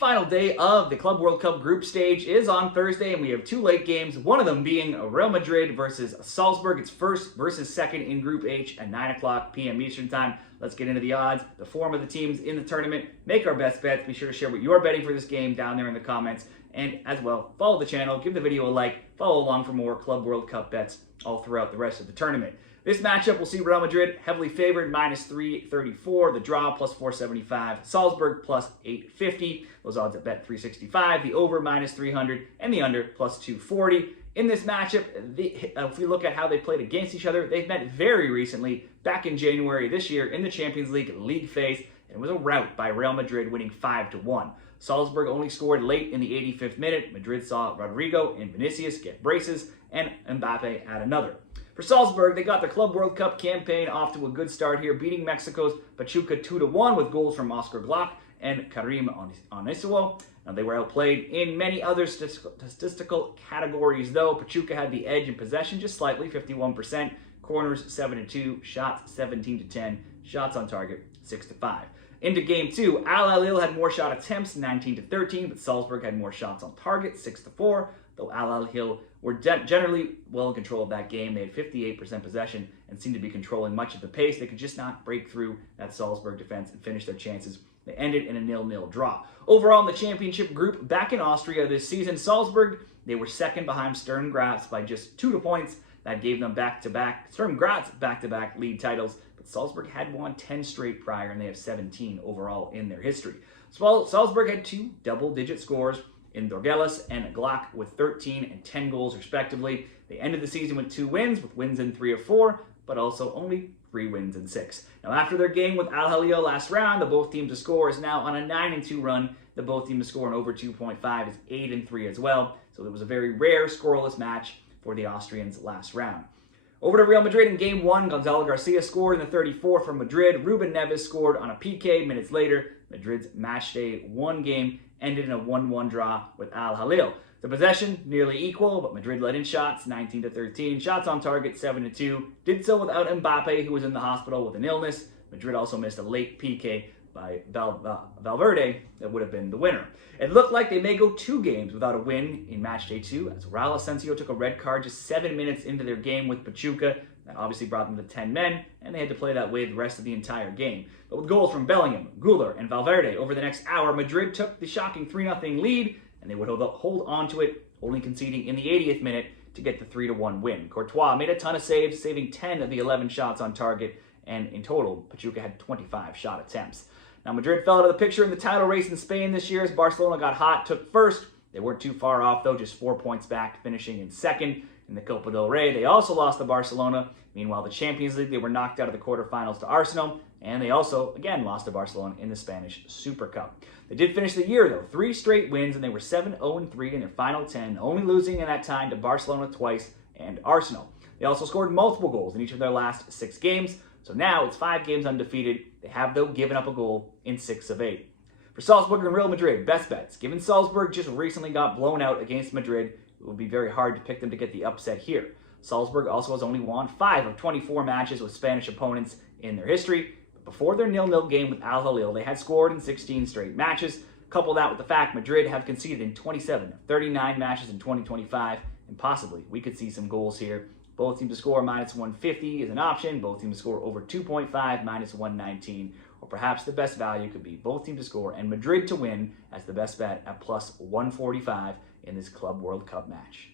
Final day of the Club World Cup group stage is on Thursday, and we have two late games, one of them being Real Madrid versus Salzburg. It's first versus second in Group H at 9 o'clock p.m. Eastern Time. Let's get into the odds, the form of the teams in the tournament, make our best bets. Be sure to share what you're betting for this game down there in the comments. And as well, follow the channel, give the video a like, follow along for more Club World Cup bets all throughout the rest of the tournament. This matchup will see Real Madrid heavily favored, minus 334, the draw plus 475, Salzburg plus 850, those odds at bet 365, the over minus 300, and the under plus 240. In this matchup, if we look at how they played against each other, they've met very recently, back in January this year in the Champions League phase, and it was a rout by Real Madrid winning 5-1. Salzburg only scored late in the 85th minute. Madrid saw Rodrigo and Vinicius get braces, and Mbappe add another. For Salzburg, they got their Club World Cup campaign off to a good start here, beating Mexico's Pachuca 2-1 with goals from Oscar Glock and Karim Onisiwo. Now, they were outplayed in many other statistical categories, though. Pachuca had the edge in possession just slightly, 51%, corners 7-2, shots 17-10, shots on target 6-5. Into game two, Al Hilal had more shot attempts, 19-13, but Salzburg had more shots on target, 6-4. Though Al Hilal were generally well in control of that game. They had 58% possession and seemed to be controlling much of the pace. They could just not break through that Salzburg defense and finish their chances. They ended in a 0-0 draw. Overall, in the championship group back in Austria this season, Salzburg, they were second behind Sturm Graz by just 2 points. That gave them Sturm Graz back-to-back league titles. But Salzburg had won 10 straight prior, and they have 17 overall in their history. Salzburg had 2 double-digit scores in Dorgeles and Glock with 13 and 10 goals respectively. They ended the season with 2 wins, with wins in 3 of 4, but also only 3 wins in 6. Now, after their game with Al Hilal last round, the both teams to score is now on a 9-2 run. The both teams to score an over 2.5 is 8-3 as well. So it was a very rare scoreless match for the Austrians last round. Over to Real Madrid in Game 1, Gonzalo Garcia scored in the 34th for Madrid. Ruben Neves scored on a PK minutes later. Madrid's Matchday 1 game ended in a 1-1 draw with Al Hilal. The possession nearly equal, but Madrid led in shots, 19-13. Shots on target, 7-2. Did so without Mbappe, who was in the hospital with an illness. Madrid also missed a late PK by Valverde that would have been the winner. It looked like they may go 2 games without a win in Matchday 2, as Raul Asensio took a red card just 7 minutes into their game with Pachuca. That obviously brought them to 10 men, and they had to play that way the rest of the entire game. But with goals from Bellingham, Güler, and Valverde over the next hour, Madrid took the shocking 3-0 lead, and they would hold on to it, only conceding in the 80th minute to get the 3-1 win. Courtois made a ton of saves, saving 10 of the 11 shots on target, and in total, Pachuca had 25 shot attempts. Now, Madrid fell out of the picture in the title race in Spain this year as Barcelona got hot, took first. They weren't too far off, though, just 4 points back, finishing in second. In the Copa del Rey, they also lost to Barcelona. Meanwhile, the Champions League, they were knocked out of the quarterfinals to Arsenal, and they also, again, lost to Barcelona in the Spanish Super Cup. They did finish the year, though, 3 straight wins, and they were 7-0-3 in their final 10, only losing in that time to Barcelona twice and Arsenal. They also scored multiple goals in each of their last 6 games, so now it's 5 games undefeated. They have, though, given up a goal in 6 of 8. For Salzburg and Real Madrid, best bets. Given Salzburg just recently got blown out against Madrid, it would be very hard to pick them to get the upset here. Salzburg also has only won 5 of 24 matches with Spanish opponents in their history. But before their 0-0 game with Al Hilal, they had scored in 16 straight matches. Couple that with the fact Madrid have conceded in 27 of 39 matches in 2025, and possibly we could see some goals here. Both teams to score minus 150 is an option. Both teams to score over 2.5 minus 119. Or perhaps the best value could be both teams to score and Madrid to win as the best bet at plus 145 in this Club World Cup match.